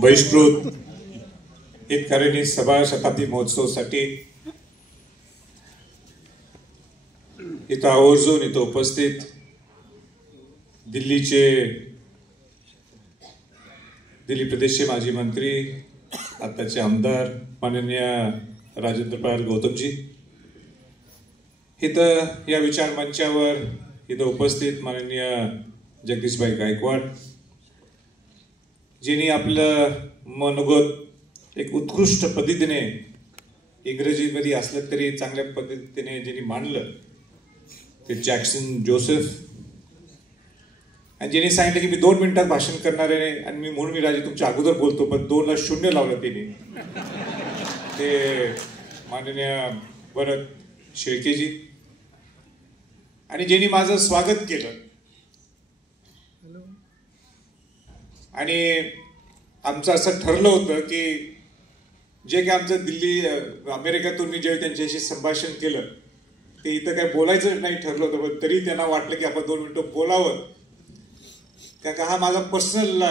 बहिष्कृत हितकारिणी सभा शताब्दी महोत्सवासाठी इथं आवर्जून इथं उपस्थित दिल्ली प्रदेशचे माजी मंत्री आताचे आमदार माननीय राजेंद्र पाल गौतमजी, इथं या विचार मंचावर इथं उपस्थित माननीय जगदीशभाई गायकवाड, जिनी आपलं मनोगत एक उत्कृष्ट पद्धतीने इंग्रजीमध्ये असलं तरी चांगल्या पद्धतीने जिनी मांडलं ते जॅक्सन जोसेफ, आणि जिने सांगितलं की मी 2 मिनिटात भाषण करणार आहे आणि म्हणून मी राजे तुमच्या अगोदर बोलतो, पण 2ला 0 लावलं तिने, ते माननीय भरत शेळकेजी, आणि ज्यांनी माझं स्वागत केलं. आणि आमचं असं ठरलं होतं की जे काही आमचं दिल्ली अमेरिकेतून मी जेव्हा त्यांच्याशी संभाषण केलं ते इथं काही बोलायचं नाही ठरलं होतं, पण तरी त्यांना वाटलं की आपण 2 मिनिटं बोलावं, कारण का हा माझा पर्सनल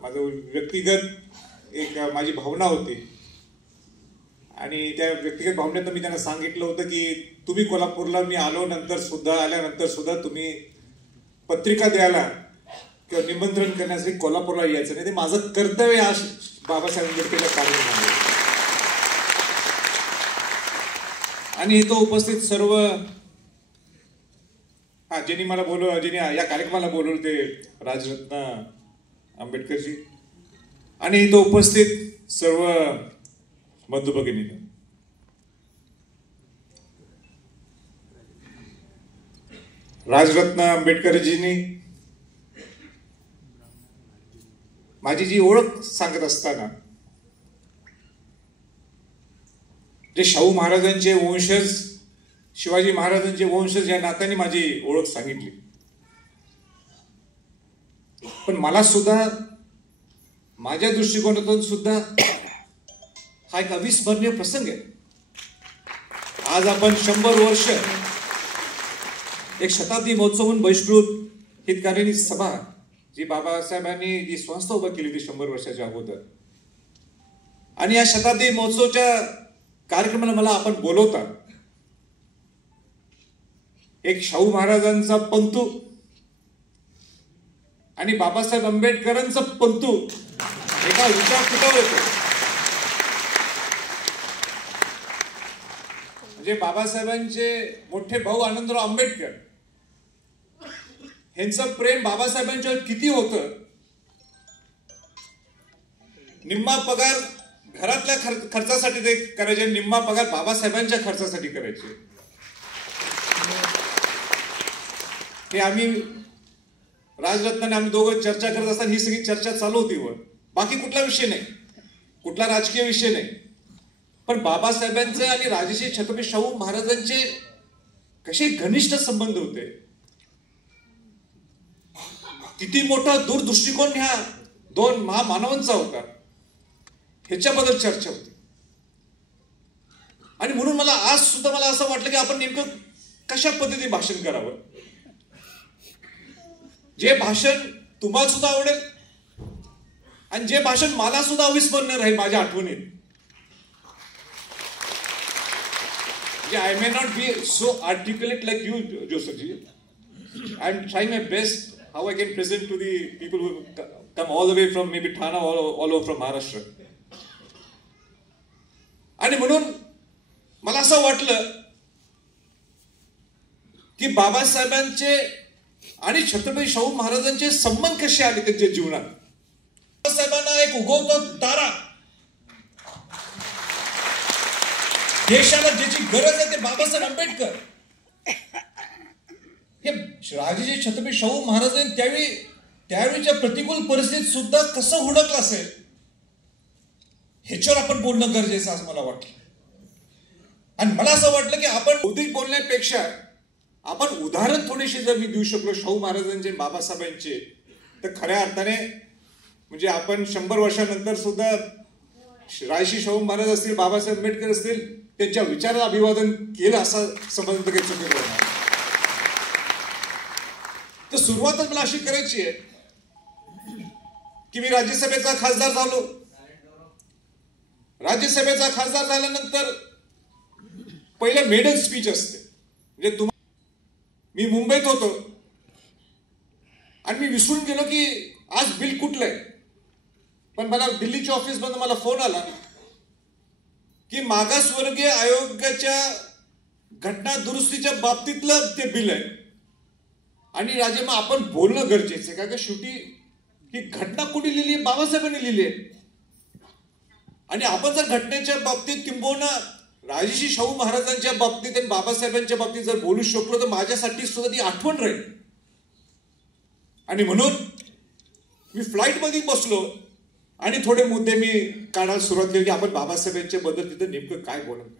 माझं व्यक्तिगत एक माझी भावना होती. आणि त्या व्यक्तिगत भावनेतनं मी त्यांना सांगितलं होतं की तुम्ही कोल्हापूरला मी आल्यानंतर सुद्धा तुम्ही पत्रिका द्यायला किंवा निमंत्रण करण्यासाठी कोल्हापूरला यायचं नाही, ते माझं कर्तव्य आज बाबासाहेब आंबेडकरच्या कार्यालयामध्ये. आणि इथं उपस्थित सर्व ज्यांनी मला ज्यांनी या कार्यक्रमाला बोलवलं ते राजरत्न आंबेडकरजी, आणि इथं उपस्थित सर्व बंधू भगिनी, राजरत्न आंबेडकरजींनी माझी जी ओळख सांगत असताना जे शाहू महाराजांचे वंशज, शिवाजी महाराजांचे वंशज या नात्याने माझी ओळख सांगितली. पण मला सुद्धा माझ्या दृष्टिकोनातून सुद्धा हा एक अविस्मरणीय प्रसंग आहे. आज आपण 100 वर्ष एक शताब्दी महोत्सव म्हणून बहिष्कृत हितकारिणी सभा जी बाबासाहेबांनी जी संस्था उभा केली होती 100 वर्षाच्या अगोदर, आणि या शताब्दी महोत्सवाच्या कार्यक्रमाला मला आपण बोलवता एक शाहू महाराजांचा पंतू आणि बाबासाहेब आंबेडकरांचा पंतू एका विचारपीठावर येतो. म्हणजे बाबासाहेबांचे मोठे भाऊ आनंदराव आंबेडकर यांचं प्रेम बाबासाहेबांच्यावर किती होतं. निम्मा पगार घरातल्या खर्चासाठी ते करायचे, निम्मा पगार बाबासाहेबांच्या खर्चासाठी करायचे. हे आम्ही राजरत्नाने आम्ही दोघं चर्चा करत असताना ही सगळी चर्चा चालू होती. वर बाकी कुठला विषय नाही, कुठला राजकीय विषय नाही, पण बाबासाहेबांचे आणि राजर्षी छत्रपती शाहू महाराजांचे कसे घनिष्ठ संबंध होते, किती मोठा दूरदृष्टिकोन ह्या 2 महामानवांचा होता, ह्याच्याबद्दल चर्चा होती. आणि म्हणून मला आज सुद्धा मला असं वाटलं की आपण नेमकं कशा पद्धतीने भाषण करावं, जे भाषण तुम्हाला सुद्धा आवडेल आणि जे भाषण मला सुद्धा अविस्मरणीय राहील माझ्या आठवणीत. I may not be so articulate like you, Josephji. I am trying my best how I can present to the people who come all the way from maybe Thana, all over from Maharashtra. आणि म्हणून मला असं वाटलं की बाबासाहेबांचे आणि छत्रपती शाहू महाराजांचे संबंध कसे आले त्यांच्या जीवनात. बाबासाहेबांना एक उगवता तारा, देशाला ज्याची गरज आहे ते बाबासाहेब आंबेडकर. हे राजर्षी छत्रपती शाहू महाराजांनी त्यावेळीच्या प्रतिकूल परिस्थितीत सुद्धा कसं हुडकलं असेल ह्याच्यावर आपण बोलणं गरजेचं असं मला वाटलं. आणि मला असं वाटलं की आपण बौद्धिक बोलण्यापेक्षा आपण उदाहरण थोडेसे जर मी देऊ शकलो शाहू महाराजांचे बाबासाहेबांचे, तर खऱ्या अर्थाने म्हणजे आपण 100 वर्षानंतर सुद्धा राजर्षी शाहू महाराज असतील, बाबासाहेब आंबेडकर असतील, त्यांच्या विचाराला अभिवादन केलं असं समजलं काही चुकीचं नाही. तर सुरुवातच मला अशी करायची आहे की मी राज्यसभेचा खासदार झालो. राज्यसभेचा खासदार झाल्यानंतर पहिलं मेडल स्पीच असते. म्हणजे मी मुंबईत होतो आणि मी विसरून गेलो की आज बिल कुठलंय. पण मला दिल्लीच्या ऑफिसमधून मला फोन आला की मागासवर्गीय आयोगाच्या घटना दुरुस्तीच्या बाबतीतलं ते बिल आहे आणि राजे मग आपण बोलणं गरजेचं आहे. कारण की शेवटी ही घटना कोणी लिहिली आहे? बाबासाहेबांनी लिहिली आहे. आणि आपण जर घटनेच्या बाबतीत किंबहुना राजर्षी शाहू महाराजांच्या बाबतीत आणि बाबासाहेबांच्या बाबतीत जर बोलू शकलो तर माझ्यासाठी सुद्धा ती आठवण राहील. आणि म्हणून मी फ्लाईटमध्ये बसलो आणि थोडे मुद्दे मी काढायला सुरुवात केली की आपण बाबासाहेबांच्या बद्दल तिथं नेमकं काय बोलत.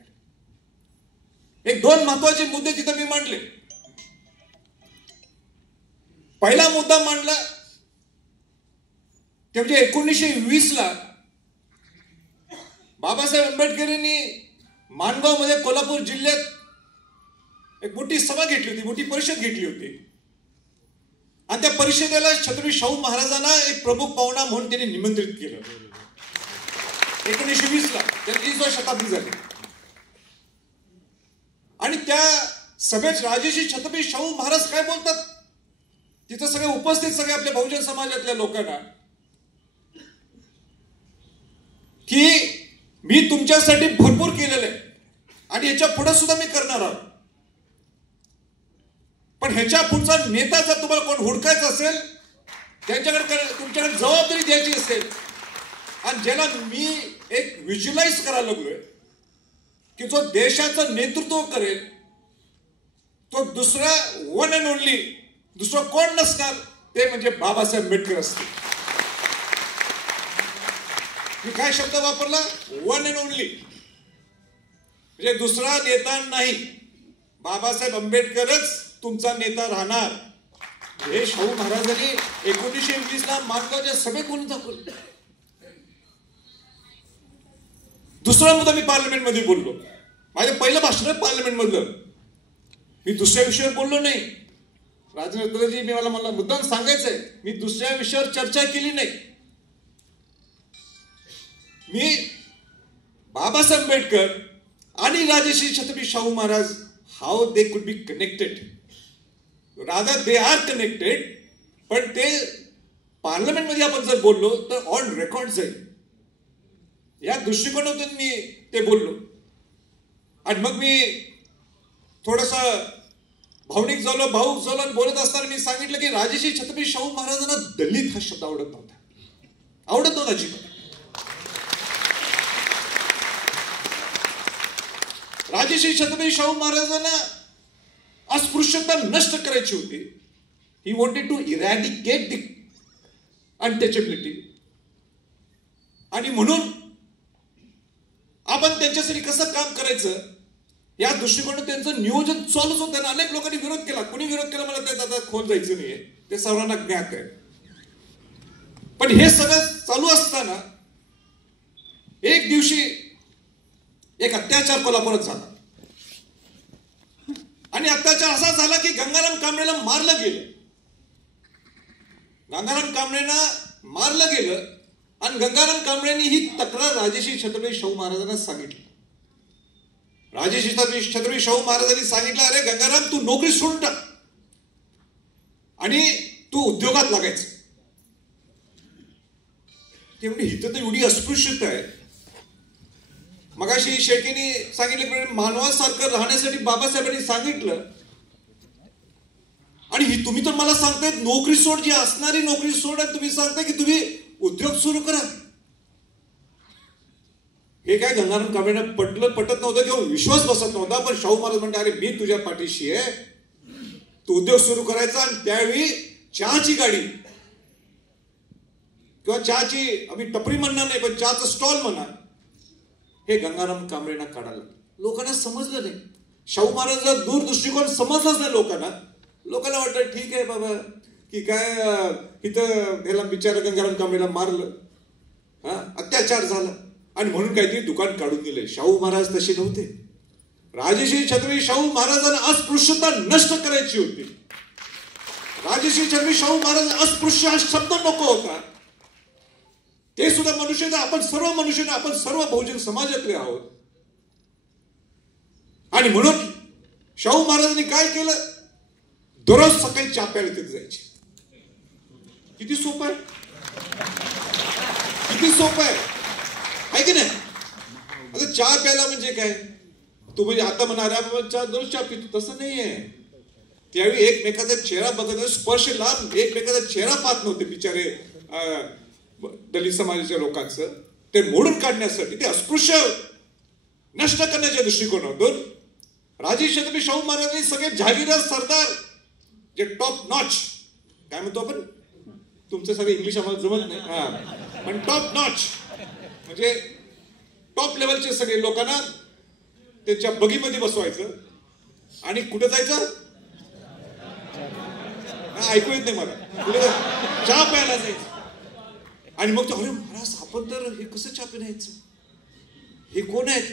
एक दोन महत्वाचे मुद्दे तिथं मी मांडले. पहिला मुद्दा मांडला ते म्हणजे 1920ला बाबासाहेब आंबेडकर यांनी माणगावमध्ये कोल्हापूर जिल्ह्यात एक मोठी सभा घेतली होती, मोठी परिषद घेतली होती. आणि त्या परिषदेला छत्रपती शाहू महाराजांना एक प्रमुख पाहुणा म्हणून त्यांनी निमंत्रित केलं. 1920ला त्यांची 30वी शताब्दी झाली. आणि त्या सभेत राजर्षी छत्रपती शाहू महाराज काय बोलतात, तिथं सगळे उपस्थित सगळे आपल्या बहुजन समाजातल्या लोकांना की मी तुमच्यासाठी भरपूर केलेलं आहे आणि याच्या पुढे सुद्धा मी करणार आहोत. पण ह्याच्या पुढचा नेता जर तुम्हाला कोण हुडकायचा असेल, त्यांच्याकडे तुमच्याकडे जबाबदारी द्यायची असेल आणि ज्याला मी एक व्हिज्युअलाइज करायला लागलोय की जो देशाचं नेतृत्व करेल तो दुसरा वन अँड ओनली दुसरं कोण नसणार ते म्हणजे बाबासाहेब आंबेडकर असतील. मी काय शब्द वापरला? One and only. म्हणजे दुसरा नेता नाही, बाबासाहेब आंबेडकरच तुमचा नेता राहणार. हे शाहू महाराजांनी 1920ला माणगावच्या सभेत बोलून दाखवलं. दुसरा मुद्दा मी पार्लमेंटमध्ये बोललो. माझं पहिलं भाषण पार्लमेंट मधलं. मी दुसऱ्या विषयावर बोललो नाही. राजरत्नजी मला मुद्दाम सांगायचंय, मी दुसऱ्या विषयावर चर्चा केली नाही. मी बाबासाहेब आंबेडकर आणि Rajarshi Chhatrapati Shahu Maharaj how they could be connected, rather they are connected. पण ते पार्लमेंटमध्ये आपण जर बोललो तर ऑन रेकॉर्ड जाईल या दृष्टिकोनातून मी ते बोललो. आणि मग मी थोडासा भावनिक झालो, भाऊक झालो आणि बोलत असताना मी सांगितलं की राजर्षी छत्रपती शाहू महाराजांना दलित हा शब्द आवडत नव्हता अजिबात. राजर्षी छत्रपती शाहू महाराजांना अस्पृश्यता नष्ट करायची होती. He wanted to eradicate the untouchability. आणि म्हणून आपण त्यांच्यासाठी कसं काम करायचं या दृष्टिकोनातून त्यांचं नियोजन चालूच होतं. अनेक लोकांनी विरोध केला. कोणी विरोध केला मला त्यात आता खोल जायचं नाहीये, ते सर्वांना ज्ञात आहे. पण हे सगळं चालू असताना एक दिवशी एक अत्याचार कोल्हापुरात झाला. आणि अत्याचार असा झाला की गंगाराम कांबळेला मारलं गेलं. गंगाराम कांबळेंना मारलं गेलं आणि गंगाराम कांबळेंनी ही तक्रार राजर्षी छत्रपती शाहू महाराजांना सांगितली. राजर्षी छत्रपती शाहू महाराजांनी सांगितलं, अरे गंगाराम तू नोकरी सोडून टाक आणि तू उद्योगात लागायचं. ते म्हणजे इथं तर एवढी अस्पृश्यता आहे. मगाशी शेळकेंनी सांगितलं मानवासारखं राहण्यासाठी बाबासाहेबांनी सांगितलं आणि ही तुम्ही तर मला सांगताय नोकरी सोड, जी असणारी नोकरी सोड आणि तुम्ही सांगताय की तुम्ही उद्योग सुरू करा. हे काय गंगाराम कांबळेंना पटत नव्हतं किंवा विश्वास बसत नव्हता. पण शाहू महाराज म्हणते, अरे मी तुझ्या पाठीशी आहे, तू उद्योग सुरू करायचा. आणि त्यावेळी चहाची गाडी किंवा चहाची आम्ही टपरी म्हणणार नाही पण चहाचं स्टॉल म्हणा, हे गंगाराम कांबळेंना काढायला लोकांना समजलं नाही. शाहू महाराजांचा दूरदृष्टिकोन समजलाच नाही लोकांना. लोकांना वाटतं ठीक आहे बाबा की काय इथं ह्याला बिचारा गंगाराम कांबळेला मारलं, अत्याचार झाला आणि म्हणून काहीतरी दुकान काढून दिलंय. शाहू महाराज तसे नव्हते. राजर्षी छत्रपती शाहू महाराजांना अस्पृश्यता नष्ट करायची होती. राजश्री छत्रपती शाहू महाराज अस्पृश्य हा शब्द नको होता. ते सुद्धा मनुष्य, आपण सर्व मनुष्य, आपण सर्व बहुजन समाजातले आहोत. आणि म्हणून शाहू महाराजांनी काय केलं, दररोज सकाळी चहा प्यायला तिथे जायचे. किती सोपं आहे, किती सोपं आहे की नाही. आता चहा प्यायला म्हणजे काय, तू म्हणजे आता म्हणणाऱ्या चहा दररोज चहा पितो तसं नाहीये. त्यावेळी एकमेकाचा चेहरा बघत, स्पर्श लांब, एकमेकाचा चेहरा पाहत नव्हते बिचारे दलित समाजाच्या लोकांचं. ते मोडून काढण्यासाठी, ते अस्पृश्य नष्ट करण्याच्या दृष्टिकोनातून राजश्री छत्रपती शाहू महाराजांनी सगळे जहागीरदार सरदार, जे टॉप नॉच, काय म्हणतो आपण, तुमचं सगळं इंग्लिश आम्हाला जमत नाही, हा, पण टॉप नॉच म्हणजे टॉप लेवलचे सगळे लोकांना त्यांच्या बगीमध्ये बसवायचं आणि कुठे जायचं, ऐकू येत नाही मला, कुठे चहा प्यायला जायचं. आणि मग अरे महाराज आपण तर हे कसं चहा पिण्याचं, हे कोण आहेत.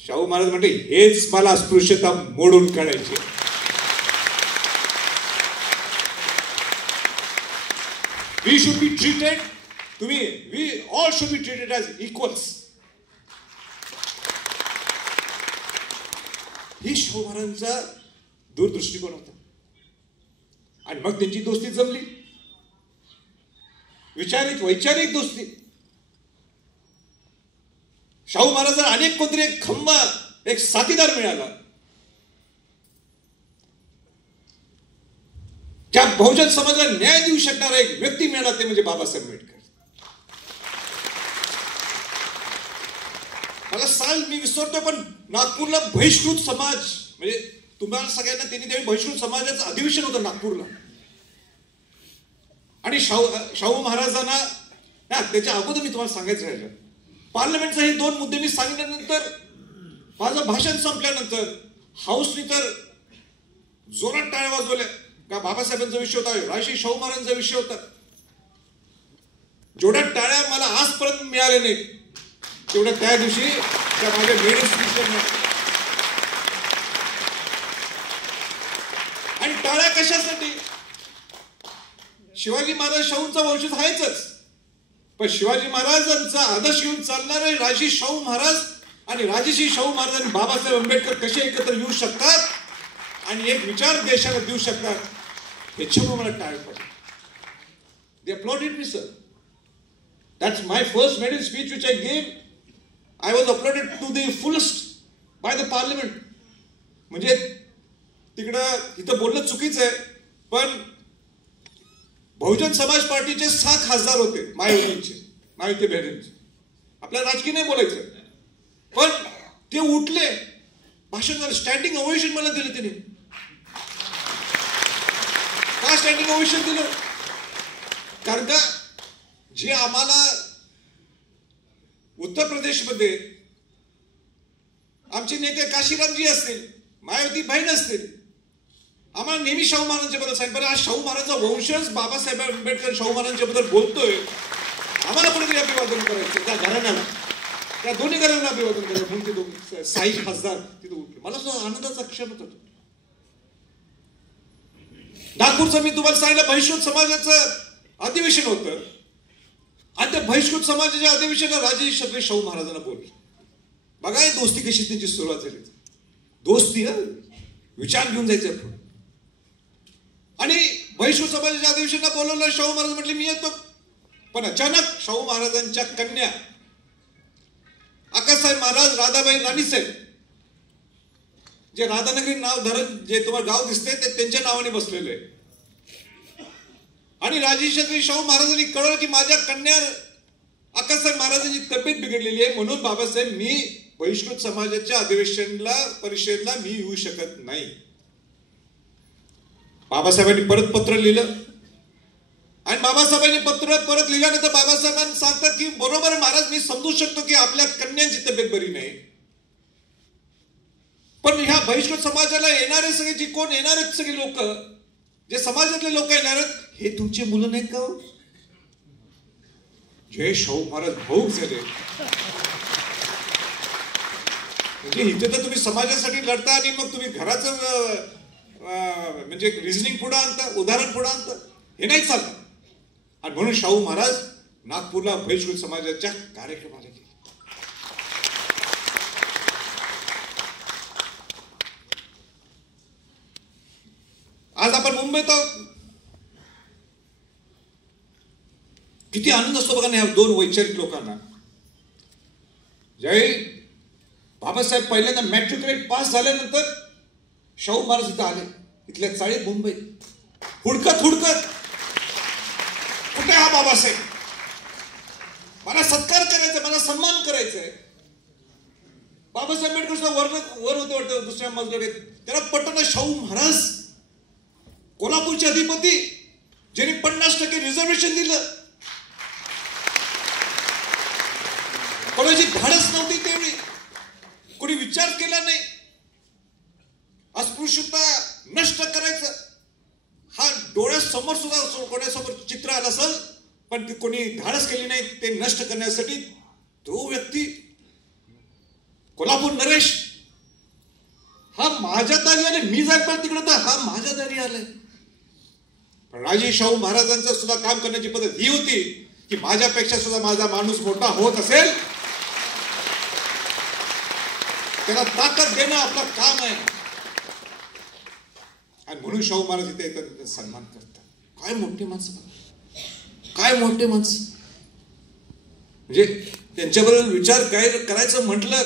शाहू महाराज म्हणते हेच मला अस्पृश्यता मोडून काढायची. We should be treated, we all should be treated as equals. ही शाहू महाराजांचा दूरदृष्टिकोन होता. आणि मग त्यांची दोस्ती जमली, वैचारिक दोस्ती. शाहू महाराजांना अनेक कोणतरी एक खंबा, एक साथीदार मिळाला. ज्या बहुजन समाजाला न्याय देऊ शकणारा एक व्यक्ती मिळाला, ते म्हणजे बाबासाहेब आंबेडकर. मला साल मी विसरतो, पण नागपूरला बहिष्कृत समाज, म्हणजे तुम्हाला सगळ्यांना त्यांनी त्यावेळी बहिष्कृत समाजाचं अधिवेशन होतं नागपूरला. आणि शाहू महाराजांना, त्याच्या अगोदर मी तुम्हाला सांगायचं राहिलं, पार्लमेंटचे हे दोन मुद्दे मी सांगितल्यानंतर, माझं भाषण संपल्यानंतर हाऊसनी तर जोरात टाळ्या वाजवल्या. का बाबासाहेबांचा विषय होता, राजश्री शाहू महाराजांचा विषय होता. जेवढ्या टाळ्या मला आजपर्यंत मिळाल्या नाही, तेवढ्या त्या दिवशी त्या माझ्या मेडिन स्पीचवर. आणि टाळ्या कशासाठी, शिवाजी महाराज शाहूंचा वंशज आहेच, पण शिवाजी महाराजांचा आदर्श घेऊन चालणारे राजश्री शाहू महाराज आणि राजश्री शाहू महाराज आणि बाबासाहेब आंबेडकर कसे एकत्र येऊ शकतात आणि एक विचार देशाला देऊ शकतात, याच्यामुळे मला टाळ पडली. They applauded me, sir. That's my first maiden speech which I gave. I was applauded to the fullest by the parliament. म्हणजे तिकडं इथं बोलणं चुकीचं आहे, पण बहुजन समाज पार्टीचे 7 खासदार होते, महायुती बहिणींचे. आपल्याला राजकीय नाही बोलायचं, पण ते उठले, भाषण झालं, स्टँडिंग ओव्हेशन मला दिलं त्यांनी. का स्टँडिंग ओव्हेशन दिलं, कारण का जे आम्हाला उत्तर प्रदेशमध्ये आमचे नेते काशीरामजी असतील, मायावती बहीण असतील, आम्हाला नेहमी शाहू महाराजांच्या बद्दल सांगितलं. आज शाहू महाराजांचा वंशज बाबासाहेब आंबेडकर शाहू महाराजांच्या बद्दल बोलतोय, आम्हाला कुठेतरी अभिवादन करायचं, त्या घराण्याला, त्या दोन्ही घरांना अभिवादन करायचं. म्हणून ते दोन 6 खासदार तिथे उठले. मला सुद्धा आनंदाचा क्षण होता. नागपूरचं मी तुम्हाला सांगितलं बहिष्कृत समाजाचं अधिवेशन होतं, आणि त्या बहिष्कृत समाजाच्या अधिवेशनाला राजश्री छत्रपती शाहू महाराजांना बोलले. बघा ही दोस्ती कशी त्यांची सुरुवात झाली. दोस्ती विचार घेऊन जायचं पुढे. आणि बहिष्कृत समाजाच्या अधिवेशनाला बोलवलं. शाहू महाराज म्हटले मी येतो. पण अचानक शाहू महाराजांच्या कन्या आकासाहेब महाराज, राधाबाई राणीसाहेब, जे राधानगरी नाव धरण जे तुम्हाला गाव दिसते ते त्यांच्या नावाने बसलेलं आहे. आणि राजश्री छत्रपती शाहू महाराजांनी कळलं की माझ्या कन्या आकासाहेब महाराजांची तब्येत बिघडलेली आहे, म्हणून बाबासाहेब मी बहिष्कृत समाजाच्या अधिवेशनला परिषदेला मी येऊ शकत नाही. बाबासाहेबांनी परत पत्र लिहिलं. आणि बाबासाहेबांनी पत्र परत लिहिल्यानंतर बाबासाहेबांनी सांगतात की बरोबर महाराज, मी समजू शकतो की आपल्या कन्यांची तब्येत बरी नाही, पण ह्या बहिष्कृत समाजाला येणारे सगळे जे कोण येणार आहेत, सगळे लोक जे समाजातले लोक येणार आहेत, हे तुमचे मुलं नाहीत का? जय शाहू महाराज भाऊक झाले. म्हणजे इथे तर तुम्ही समाजासाठी लढता आणि मग तुम्ही घराचं म्हणजे रिझनिंग पुढे आणतं, उदाहरण पुढे आणतं, हे नाही चालतं. आणि म्हणून शाहू महाराज नागपूरला बहिष्कृत समाजाच्या कार्यक्रमाला गेले. आज आपण मुंबईत आहोत. किती आनंद असतो बघा ना ह्या दोन वैचारिक लोकांना. ज्यावेळी बाबासाहेब पहिल्यांदा मॅट्रिक्युलेट पास झाल्यानंतर शाहू महाराज इथं आले, इथल्या चाळीत मुंबईत हुडकत हुडकत, कुठे हा बाबासाहेब, मला सत्कार करायचा, मला सन्मान करायचा आहे. बाबासाहेब आंबेडकर वर होते वाटतं दुसऱ्या मजल्यावर. त्याला पटना शाहू महाराज कोल्हापूरचे अधिपती, ज्यांनी 50% रिझर्वेशन दिलं. कोणाची धाडस नव्हती त्यावेळी, कोणी विचार केला नाही. अस्पृश्यता नष्ट करायचं हा डोळ्यासमोर सुद्धा कोणासमोर चित्र आलं असेल, पण ती कोणी धाडस केली नाही ते नष्ट करण्यासाठी. तो व्यक्ती कोल्हापूर नरेश हा माझ्या दारी आले. मी जाय पण तिकडे तर हा माझ्या दारी आलाय. पण राजे शाहू महाराजांचं सुद्धा काम करण्याची पद्धत ही होती की माझ्यापेक्षा सुद्धा माझा माणूस मोठा होत असेल त्याला ताकद देणं आपलं काम आहे. आणि म्हणून शाहू महाराज इथे येतात, सन्मान करतात. काय मोठी माणसं, काय मोठे माणसं. म्हणजे त्यांच्याबरोबर विचार काय करायचं म्हटलं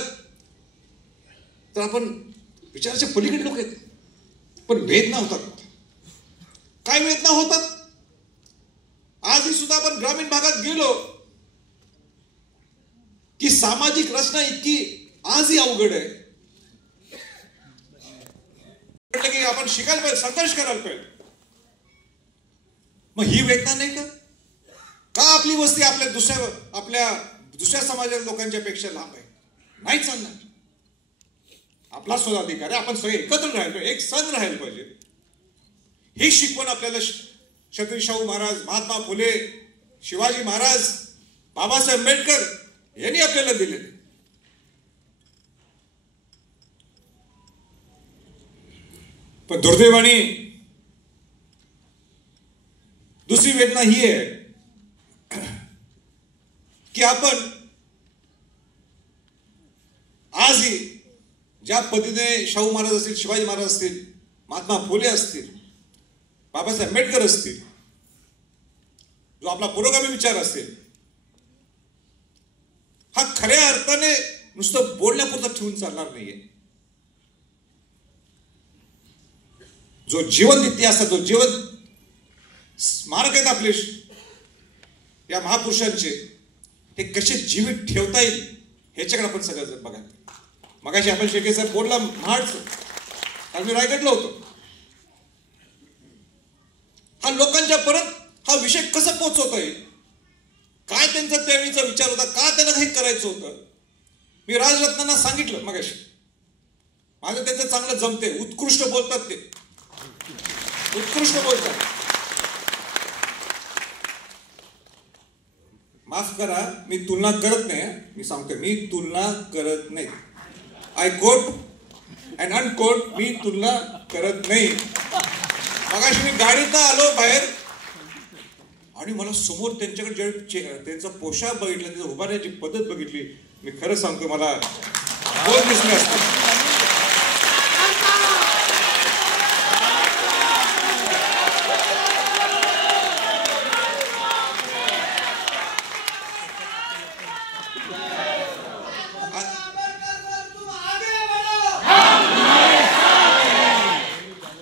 तर आपण विचाराच्या पलीकडे लोक आहेत. पण वेदना होतात. काय वेदना होतात. आजही सुद्धा आपण ग्रामीण भागात गेलो की सामाजिक रचना इतकी आजही अवघड आहे. म्हटलं की आपण शिकायला पाहिजे, संघर्ष करायला पाहिजे. मग ही वेदना नाही का आपली वस्ती आपल्या दुसऱ्या समाजाच्या लोकांच्या पेक्षा लांब आहे? नाही चालणार. आपला सुद्धा अधिकार आहे. आपण सगळे एकत्र राहायला, एक संघ राहायला पाहिजे. ही शिकवण आपल्याला छत्रपती शाहू महाराज, महात्मा फुले, शिवाजी महाराज, बाबासाहेब आंबेडकर यांनी आपल्याला दिले. पण दुर्दैवाने दुसरी वेदना ही आहे की आपण आजही ज्या पद्धतीने शाहू महाराज असतील, शिवाजी महाराज असतील, महात्मा फुले असतील, बाबासाहेब आंबेडकर असतील, जो आपला पुरोगामी विचार असेल, हा खऱ्या अर्थाने नुसतं बोलण्यापुरतं ठेवून चालणार नाहीये. जो जिवंत इतिहास, जो जिवंत स्मारक आहेत आपले या महापुरुषांचे, हे कसे जीवित ठेवता येईल ह्याच्याकडे आपण सगळं बघा. मगाशी आपण शेळके सर बोलला महाडचं, आज मी रायगडला होतो. हा लोकांच्या परत हा विषय कसा पोहोचवता येईल, काय त्यांचा त्यावेळीचा विचार होता, का त्यांना काही करायचं होतं. मी राजरत्नांना सांगितलं मगाशी, माझं त्यांचं चांगलं जमते, उत्कृष्ट बोलतात ते, उत्कृष्ट बोलतात. माफ करा, मी तुलना करत नाही. मी सांगतो, मी तुलना करत नाही. आय कोट अँड अनकोट, मी तुलना करत नाही. मगाशी मी गाडीत आलो बाहेर आणि मला समोर त्यांच्याकडे त्यांचा पोशाख बघितला, त्यांचा उभारण्याची पद्धत बघितली. मी खरं सांगतो, मला बोल दिसले असते.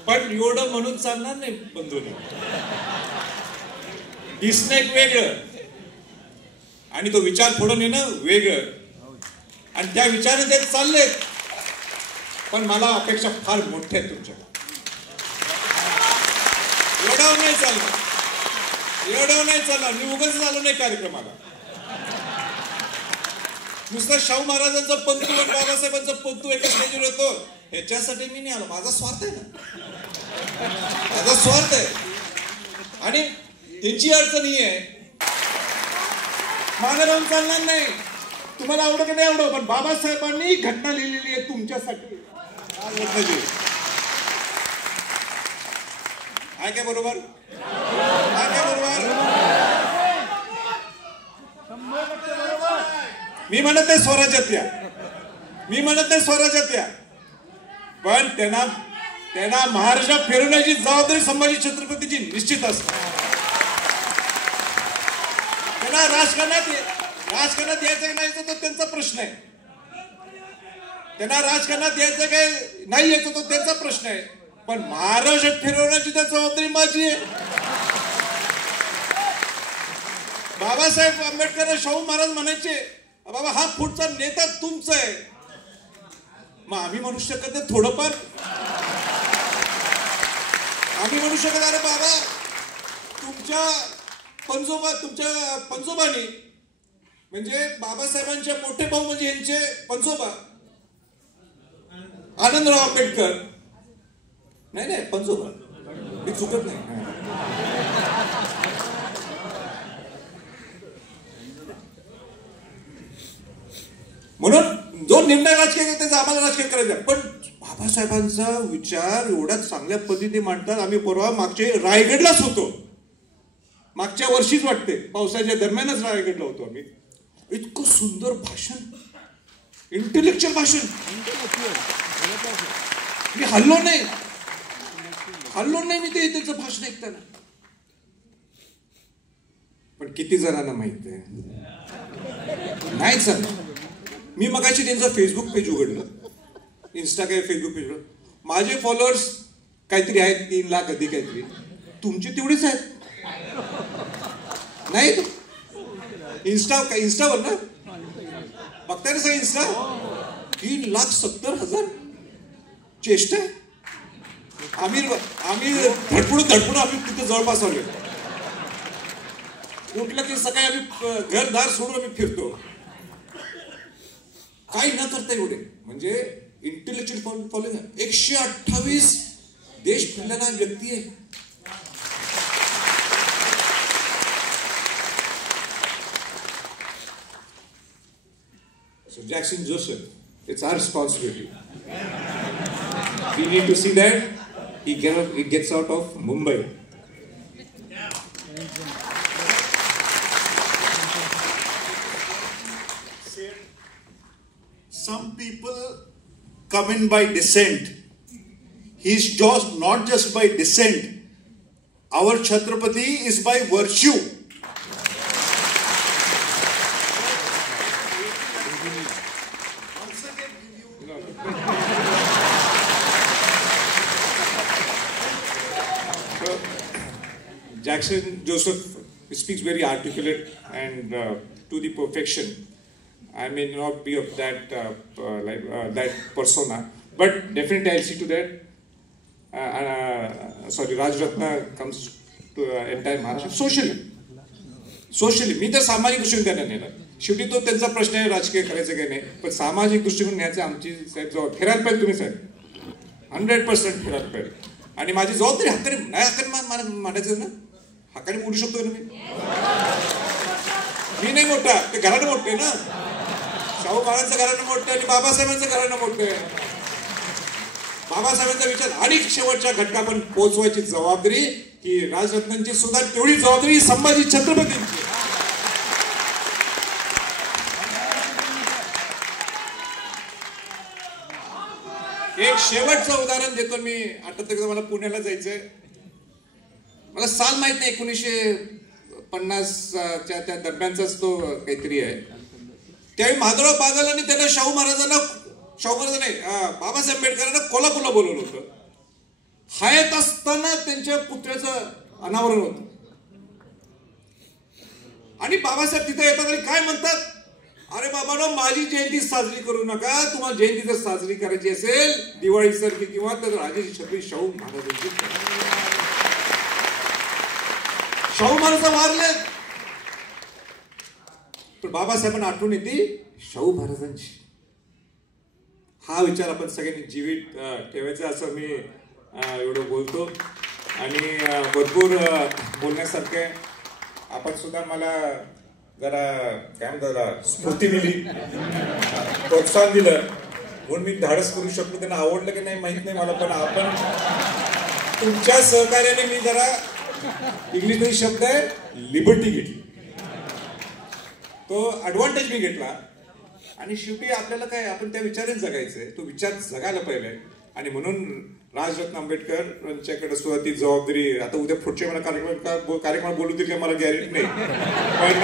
पण एवढं म्हणून चालणार नाही बंधूंनी. दिसणं एक वेगळं आणि तो विचार पुढे नेणं वेगळं, आणि त्या विचाराने ते चाललेत. पण मला अपेक्षा फार मोठ्या आहेत तुमच्या. एवढं नाही चालणार, एवढं नाही चालणार. मी उगाच आलो नाही कार्यक्रमाला. नुसतं शाहू महाराजांचा पंतू आणि बाबासाहेबांचा पंतू एका स्टेजवर होतो ह्याच्यासाठी मी नाही आलो. माझा स्वार्थ आहे ना, माझा स्वार्थ आहे. आणि त्यांची अडचण ही आहे, मागे राहून चालणार नाही. तुम्हाला आवडत नाही आवडत, पण बाबासाहेबांनी घटना लिहिलेली आहे तुमच्यासाठी. आहे काय बरोबर? आहे काय बरोबर? मी म्हणत नाही स्वराज्यात या, मी म्हणत नाही स्वराज्यात या, पण त्यांना महाराष्ट्रात फिरवण्याची जबाबदारी संभाजी छत्रपतीची निश्चित असते. त्यांना राजकारणात यायचं नाही तो त्यांचा प्रश्न आहे. त्यांना राजकारणात यायचं काय नाही यायचं तो त्यांचा प्रश्न आहे, पण महाराष्ट्रात फिरवण्याची त्या जबाबदारी माझी आहे. बाबासाहेब आंबेडकर शाहू महाराज म्हणायचे बाबा हा पुढचा नेता तुमचा आहे. मग आम्ही म्हणू शकत नाही थोडंफार? आम्ही म्हणू शकत अरे बाबा तुमच्या पंजोबाने म्हणजे बाबासाहेबांचे मोठे भाऊ म्हणजे यांचे पंजोबा आनंदराव आंबेडकर, नाही पंजोबा, मी चुकत नाही. म्हणून जो निर्णय राजकीय त्याचा आम्हाला राजकीय करायचा, पण बाबासाहेबांचा विचार एवढ्या चांगल्या पद्धतीने मांडतात. आम्ही परवा रायगडलाच होतो, मागच्या वर्षीच वाटते, पावसाच्या दरम्यानच रायगडला होतो आम्ही. इतकं सुंदर भाषण, इंटेलेक्च्युअल भाषण. मी हल्लो नाही मी ते त्याचं भाषण ऐकताना. पण किती जणांना माहित आहे? नाही सर, मी मगाशी त्यांचं फेसबुक पेज उघडलं, इन्स्टा काय फेसबुक पेज, माझे फॉलोअर्स काहीतरी आहेत 3 लाख अधिक काहीतरी. तुमचे तेवढेच आहेत नाही? इंस्टावर ना बघताय ना सर, इंस्टा 3,70,000 चेष्टा आहे. आम्ही धडपडून आम्ही तिथे जवळपास आलो. उठलं की सकाळी आम्ही घरदार सोडून आम्ही फिरतो, काही न करता एवढे म्हणजे इंटेलेक्च्युअल फॉलोइंग. 128 देश फिरलेला व्यक्ती आहे. So Jackson Joseph, it's our responsibility. We need to see that he gets out of Mumbai. Some people come in by descent. He's just not just by descent. Our Chhatrapati is by virtue. Jackson Joseph speaks very articulate and to the perfection. I may not be of that that persona, but definitely I'll see to that. Raj Ratna comes to entire Maharashtra socially. मी तर सामाजिक दृष्टिकोन त्यांना नेला. शेवटी तो त्यांचा प्रश्न आहे राजकीय करायचं काही नाही, पण सामाजिक दृष्टिकोन न्यायचं आमची साहेब जबाबदारी. फिरायला पाहिजे तुम्ही साहेब, 100% फिरायला पाहिजे. आणि माझी जबाबदारी हक्काने मांडायचं ना, हक्काने बोलू शकतो ना मी नाही मोठा, ते घरानं मोठे ना. शाहू महाराजांचं घरानं मोठं आणि बाबासाहेबांचं घरानं मोठं आहे. बाबासाहेबांचा विचार आणि शेवटच्या घटकापर्यंत पोहोचवायची जबाबदारी ही राजरत्नांची सुद्धा तेवढी जबाबदारी संभाजी छत्रपतींची. एक शेवटचं उदाहरण देतो मी. आता मला पुण्याला जायचंय, मला साल माहित नाही, 1950च्या त्या दरम्यानचाच तो काहीतरी आहे. त्यावेळी माधवराव बागलांनी त्यांना शाहू महाराजांना बाबासाहेब आंबेडकरांना कोल्हापूरला बोलवलं होतं. हयात असताना त्यांच्या पुत्राचं अनावरण होतं. आणि बाबासाहेब तिथे येतात आणि काय म्हणतात, अरे बाबांनो माझी जयंती साजरी करू नका, तुम्हाला जयंती जर साजरी करायची असेल दिवाळीसारखी किंवा तर राजे छत्रपती शाहू महाराजांची. शाहू महाराज वारले पण बाबासाहेबांना आठवण येते शाहू महाराजांची. हा विचार आपण सगळ्यांनी जीवित ठेवायचा असं मी एवढं बोलतो. आणि भरपूर बोलण्यासारखं आहे. आपण सुद्धा मला जरा काय म्हणतात स्फूर्ती दिली, प्रोत्साहन दिलं म्हणून मी धाडस करू शकलो. त्यांना आवडलं की नाही माहित नाही मला, पण आपण तुमच्या सहकार्याने मी जरा इंग्लिशमध्ये शब्द आहे लिबर्टी घेतली, तो ऍडव्हान्टेज मी घेतला. आणि शेवटी आपल्याला काय, आपण त्या विचाराने जगायचंय, तो विचार जगायला पाहिजे. आणि म्हणून राजरत्न आंबेडकर यांच्याकडे सुद्धा ती जबाबदारी. आता उद्या पुढच्या मला कार्यक्रमात बोलू देईल का मला गॅरंटी नाही, पण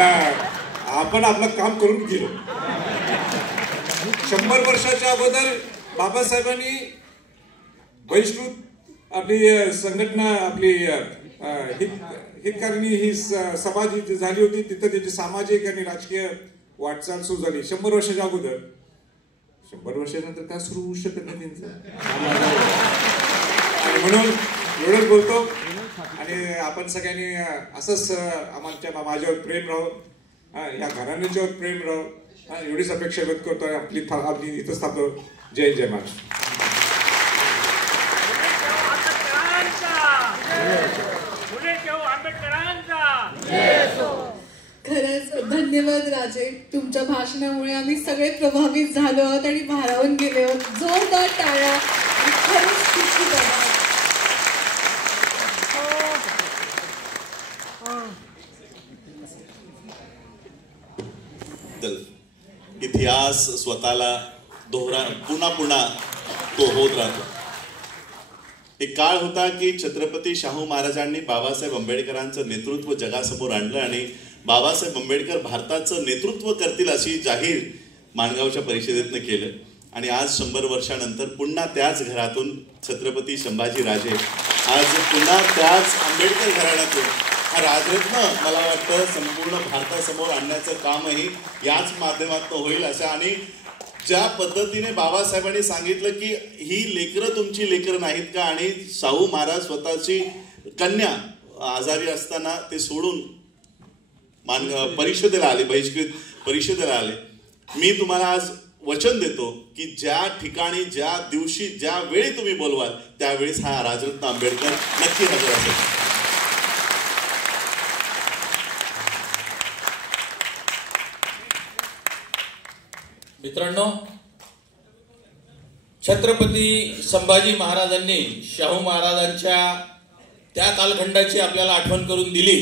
आपण आपलं काम करून गेलो. 100 वर्षाच्या अगोदर बाबासाहेबांनी बहिष्कृत आपली संघटना, आपली हितकारणी ही सभा जी झाली होती, तिथं त्याची सामाजिक आणि राजकीय वाटचाल सुरू झाली 100 वर्षाच्या अगोदर. 100 वर्षानंतर काय सुरू होऊ शकत नाही त्यांचं. आणि म्हणून एवढंच बोलतो. आणि आपण सगळ्यांनी असंच माझ्यावर प्रेम राहो, या घराण्याच्यावर प्रेम राहो, एवढीच अपेक्षा व्यक्त करतो. आपली इथंच थांबतो. जय जय महाराष्ट्र. खरंच धन्यवाद राजे. तुमच्या भाषणामुळे आम्ही सगळे प्रभावित झालो आहोत आणि भारावून गेलो आहोत. जोरदार टाळ्या. खरंच खूप खूप आभार. इतिहास स्वतःला पुन्हा तो होत राहतो. एक काळ होता की छत्रपती शाहू महाराजांनी बाबासाहेब आंबेडकरांचं नेतृत्व जगासमोर आणलं आणि बाबासाहेब आंबेडकर भारताचं नेतृत्व करतील अशी जाहीर माणगावच्या परिषदेतनं केलं. आणि आज 100 वर्षानंतर पुन्हा त्याच घरातून छत्रपती संभाजी राजे, आज पुन्हा त्याच आंबेडकर घराण्यातून हा राजरत्न मला वाटतं संपूर्ण भारतासमोर आणण्याचं कामही याच माध्यमातून होईल. अशा आणि ज्या पद्धतीने बाबासाहेबांनी सांगितलं की ही लेकरं तुमची लेकरं नाहीत का, आणि शाहू महाराज स्वतःची कन्या आजारी असताना ते सोडून परिषदेला आले, बहिष्कृत परिषदेला आले. मी तुम्हाला आज वचन देतो की ज्या ठिकाणी, ज्या दिवशी, ज्या वेळी तुम्ही बोलवाल त्यावेळेस हा राजरत्न आंबेडकर नक्की हजर असेल. मित्रांनो, छत्रपती संभाजी महाराजांनी शाहू महाराजांच्या त्या कालखंडाची आपल्याला आठवण करून दिली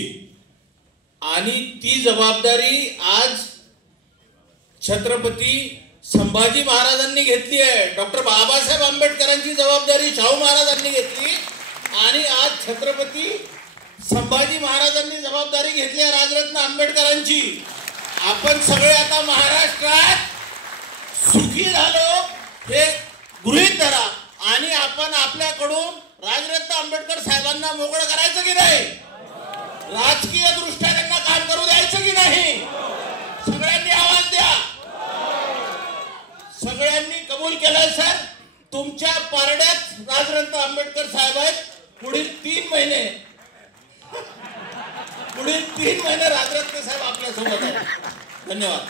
आणि ती जबाबदारी आज छत्रपती संभाजी महाराजांनी घेतली आहे. डॉक्टर बाबासाहेब आंबेडकरांची जबाबदारी शाहू महाराजांनी घेतली आणि आज छत्रपती संभाजी महाराजांनी जबाबदारी घेतली आहे राजरत्न आंबेडकरांची. आपण सगळे आता महाराष्ट्रात सुखी झालो हे गृहीत धरा आणि आपण आपल्याकडून राजरत्न आंबेडकर साहेबांना मोकळं करायचं की नाही, राजकीय दृष्ट्या त्यांना काम करू द्यायचं की नाही. सगळ्यांनी आवाज द्या. सगळ्यांनी कबूल केलं. सर, तुमच्या पारड्यात राजरत्न आंबेडकर साहेब आहेत. पुढील 3 महिने राजरत्न साहेब आपल्या सोबत आहेत. धन्यवाद.